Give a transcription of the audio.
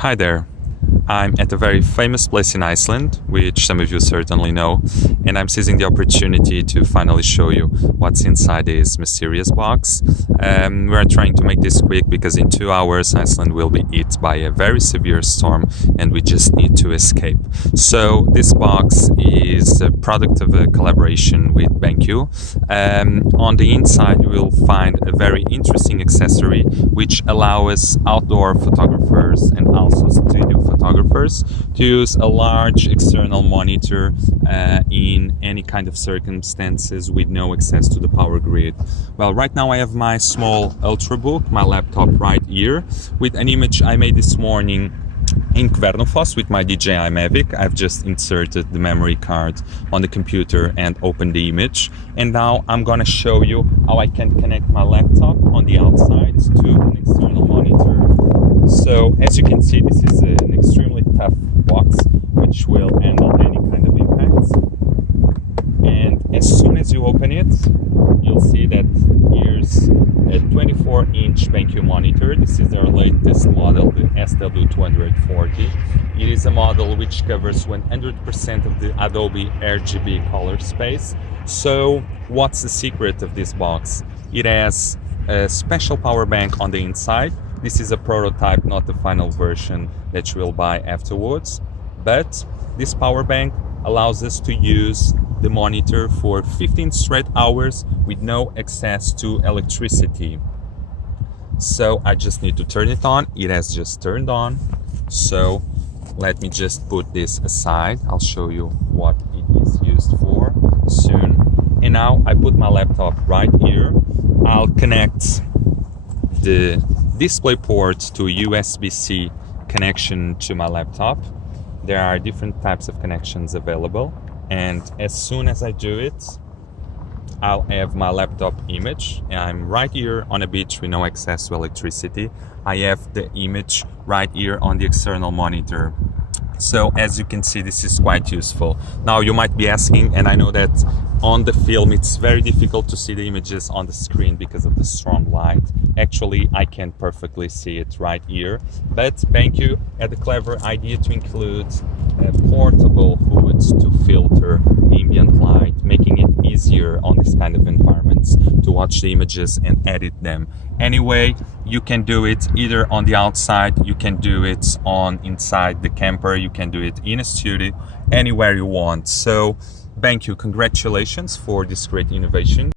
Hi there. I'm at a very famous place in Iceland, which some of you certainly know, and I'm seizing the opportunity to finally show you what's inside this mysterious box. We're trying to make this quick because in 2 hours Iceland will be hit by a very severe storm and we just need to escape. So this box is a product of a collaboration with BenQ. On the inside you will find a very interesting accessory which allows outdoor photographers and also studio photographers to use a large external monitor in any kind of circumstances with no access to the power grid. Well, right now I have my small Ultrabook, my laptop right here, with an image I made this morning in Kvernofoss with my DJI Mavic. I've just inserted the memory card on the computer and opened the image, and now I'm gonna show you how I can connect my laptop on the outside to an external monitor. So as you can see, this is an extremely tough box which will handle any kind of impacts, and as soon as you open it you'll see that here's a 24-inch BenQ monitor. This is our latest model, the SW240. It is a model which covers 100% of the Adobe RGB color space. So what's the secret of this box? It has a special power bank on the inside. This is a prototype, not the final version that you will buy afterwards, but this power bank allows us to use the monitor for 15 straight hours with no access to electricity. So I just need to turn it on. It has just turned on. So let me just put this aside. I'll show you what it is used for soon. And now I put my laptop right here. I'll connect the display port to a USB-C connection to my laptop. There are different types of connections available, and as soon as I do it, I'll have my laptop image. I'm right here on a beach with no access to electricity. I have the image right here on the external monitor. So as you can see, this is quite useful. Now you might be asking, and I know that on the film it's very difficult to see the images on the screen because of the strong light. Actually, I can perfectly see it right here, but BenQ had a clever idea to include portable hoods to filter ambient light, making it easier on this kind of environments to watch the images and edit them. Anyway, you can do it either on the outside, you can do it on inside the camper, you can do it in a studio, anywhere you want. So BenQ, congratulations for this great innovation.